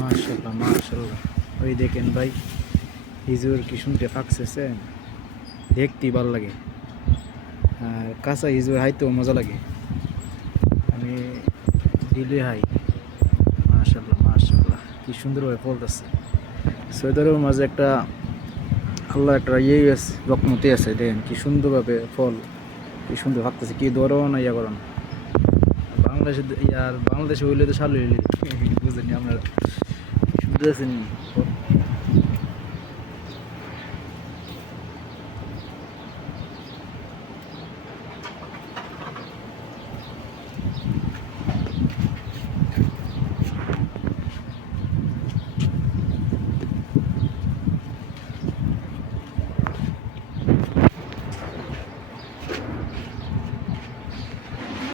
মাশাআল্লাহ মাশাআল্লাহ। ওই দেখেন ভাই, হিজুর কি শুনতে ফাঁকছে, দেখতেই ভালো লাগে। আর কাঁচা হিজুর হাইতেও মজা লাগে। আমি দিলে হাই। মাশাআল্লাহ মাশাআল্লাহ, কি সুন্দরভাবে ফলতেছে। সৈয়দরের মাঝে একটা আল্লাহ একটা আছে, রকমতে আছে। দেখেন কি সুন্দরভাবে ফল, কি সুন্দর ফাঁকতেছে। কি ধরো না ইয়া করো না। বাংলাদেশে বাংলাদেশে হইলে তো সালু হইলে বুঝেনি আপনারা, বুঝতেছেন।